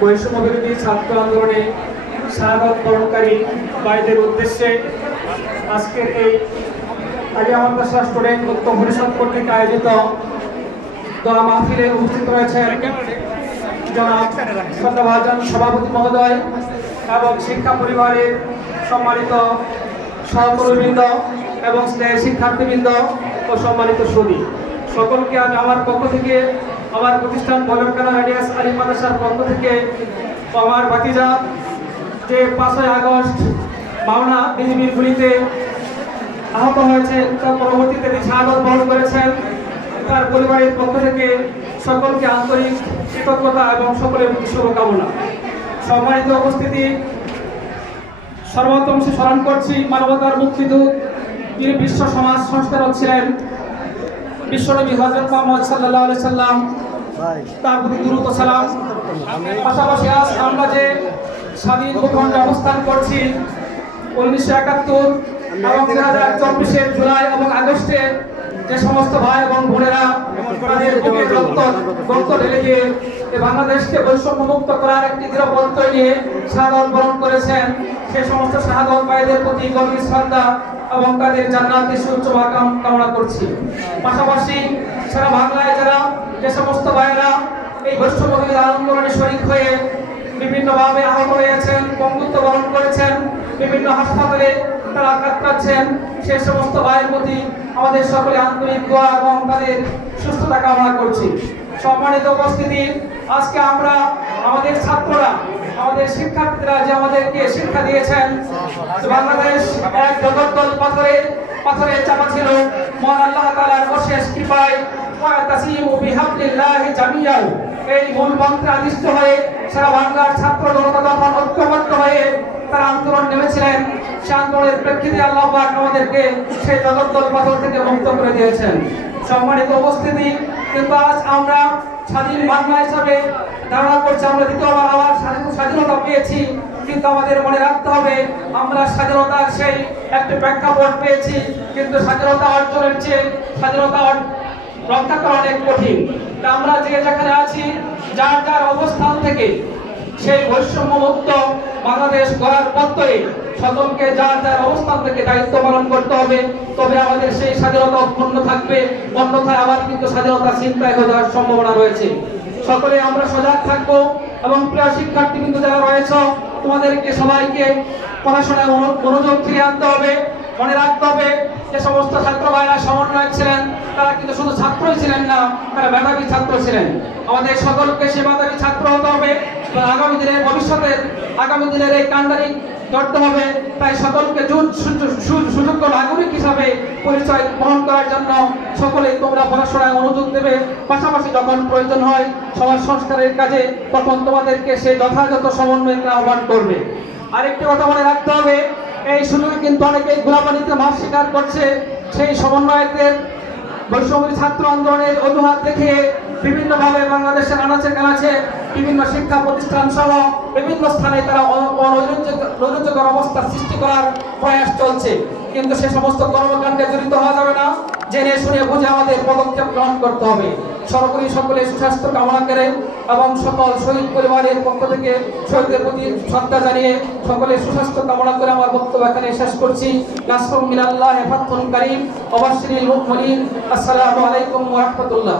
বৈষম্য বিরোধী ছাত্র আন্দোলনে শাহাদাত বরণকারী ভাইদের উদ্দেশ্যে আজকের এই আলিয়া মাদ্রাসা স্টুডেন্ট ঐক্য পরিষদ কর্তৃক আয়োজিত দোয়া মাহফিলে উপস্থিত রয়েছেন জনাব শ্রদ্ধাভাজন সভাপতি মহোদয় এবং শিক্ষা পরিবারের সম্মানিত সহকর্মীবৃন্দ এবং স্নেহের শিক্ষার্থীবৃন্দ ও সম্মানিত সুধী সকলকে আজ আমার পক্ষ থেকে, আমার প্রতিষ্ঠান বলরকানা রেডিয়াস আলিয়া মাদ্রাসার পক্ষ থেকে আমার ভাতিজা যে 5ই আগস্ট মাওনা বিজিবির গুলিতে আহত হয়েছে, তার পরবর্তীতে শাহাদাত বরণ করেছেন, তার পরিবারের পক্ষ থেকে সকলকে আন্তরিক কৃতজ্ঞতা এবং সকলের প্রতি শুভকামনা। সম্মানিত উপস্থিতি, সর্বোত্তম স্মরণ করছি মানবতার মুক্তিদূত, যিনি বিশ্ব সমাজ সংস্কারক ছিলেন, বিশ্বনবী হযরত মুহাম্মদ সাল্লাল্লাহু আলাইহি সাল্লাম, তার প্রতি দুরূদ ও সালাম। পাশাপাশি আজ আমরা যে স্বাধীন ভূখণ্ডে অবস্থান করছি, 1971 এবং 2024 জুলাই এবং আগস্টে যে সমস্ত ভাই এবং বোনেরা তাদের বুকে রক্ত ঢেলে দিয়ে বাংলাদেশকে বৈষম্য মুক্ত করার একটি দৃঢ় প্রত্যয় নিয়ে শাহাদাত বরণ করেছেন, সেই সমস্ত শাহাদাত ভাইদের প্রতি গভীর শ্রদ্ধা এবং তাদের জান্নাতের সুউচ্চ মাকাম কামনা করছি। পাশাপাশি সারা বাংলায় যারা যে সমস্ত ভাইয়েরা এই বৈষম্য বিরোধী আন্দোলনে শরীক হয়ে বিভিন্নভাবে আহত হয়েছেন, বঙ্গুত্ব বরণ করেছেন, বিভিন্ন হাসপাতালে তারা কাটাচ্ছেন, সেই সমস্ত ভাইয়ের প্রতি আমাদের সকলে আন্তরিক দোয়া এবং তাদের সুস্থতা কামনা করছি। সম্মানিত উপস্থিতি, আজকে আমরা আমাদের ছাত্ররা, আমাদের শিক্ষার্থীরা যে আমাদেরকে শিক্ষা দিয়েছেন, বাংলাদেশ এক জগদ্দল পাথরে চাপা ছিল, মহান আল্লাহ তাআলার অশেষ কৃপায় ওয়াতাসিমু বিহাবলিল্লাহি জামিআন এই মূল মন্ত্রে আদিষ্ট হয়ে সারা বাংলার ছাত্র জনতা যখন ঐক্যবদ্ধ হয়ে তারা আন্দোলন নেমেছিলেন, সেই আন্দোলনের প্রেক্ষিতে আল্লাহ পাক আমাদেরকে সেই জগদ্দল পাথর থেকে মুক্ত করে দিয়েছেন। সম্মানিত উপস্থিতি, কিন্তু আজ আমরা স্বাধীন বাংলা হিসাবে ধারণা করছি আমরা দ্বিতীয়বার আবার স্বাধীনতা পেয়েছি, কিন্তু আমাদের মনে রাখতে হবে আমরা স্বাধীনতার সেই একটা প্রেক্ষাপট পেয়েছি, কিন্তু স্বাধীনতা অর্জনের চেয়ে স্বাধীনতা রক্ষা করা অনেক কঠিন। আমরা যে যেখানে আছি, যার যার অবস্থান থেকে সেই বৈষম্য মুক্ত বাংলাদেশ গড়ার পথে সকলকে যার যার অবস্থান থেকে দায়িত্ব পালন করতে হবে, তবে আমাদের সেই স্বাধীনতা অক্ষুণ্ণ থাকবে, অন্যথায় আবার কিন্তু স্বাধীনতা ছিনতাই হয়ে যাওয়ার সম্ভাবনা রয়েছে। সকলে আমরা সজাগ থাকবো এবং প্রিয় শিক্ষার্থী কিন্তু যারা রয়েছে, তোমাদেরকে সবাইকে পড়াশোনায় মনোযোগ ফিরিয়ে আনতে হবে। মনে রাখতে হবে যে সমস্ত ছাত্র ভাইরা সমন্বয়ক ছিলেন, তারা কিন্তু শুধু ছাত্রই ছিলেন না, তারা মেধাবী ছাত্র ছিলেন। আমাদের সকলকে সে মেধাবী ছাত্র হতে হবে, আগামী দিনের ভবিষ্যতের আগামী দিনের এই কাণ্ডারি করতে হবে। তাই সকলকে সুযোগ্য নাগরিক হিসাবে পরিচয় বহন করার জন্য সকলেই তোমরা পড়াশোনায় মনোযোগ দেবে, পাশাপাশি যখন প্রয়োজন হয় সমাজ সংস্কারের কাজে, তখন তোমাদেরকে সেই যথাযথ সমন্বয়কে আহ্বান করবে। আরেকটি কথা মনে রাখতে হবে, এই সুযোগে কিন্তু অনেকেই গোলাবানিতে মাছ স্বীকার করছে, সেই সমন্বয়কদের বৈষম্য ছাত্র আন্দোলনের অজুহাত দেখে বিভিন্নভাবে বাংলাদেশের আনাচে কানাচে বিভিন্ন শিক্ষা প্রতিষ্ঠান সহ বিভিন্ন স্থানে তারা অনৈতিকর অবস্থা সৃষ্টি করার প্রয়াস চলছে, কিন্তু সে সমস্ত কর্মকাণ্ডে জড়িত হওয়া যাবে না। জেনে শুনে বুঝে আমাদের পদক্ষেপ গ্রহণ করতে হবে। সর্বোপরি সকলে সুস্বাস্থ্য কামনা করেন এবং সকল শহীদ পরিবারের পক্ষ থেকে শহীদদের প্রতি শ্রদ্ধা জানিয়ে সকলে সুস্বাস্থ্য কামনা করে আমার বক্তব্য এখানে শেষ করছি। নাসরুম মিনাল্লাহি ফাতহুন কারীম ওয়া বাশশিরিল মুমিনিন। আসসালামু আলাইকুম ওয়া রাহমাতুল্লাহ।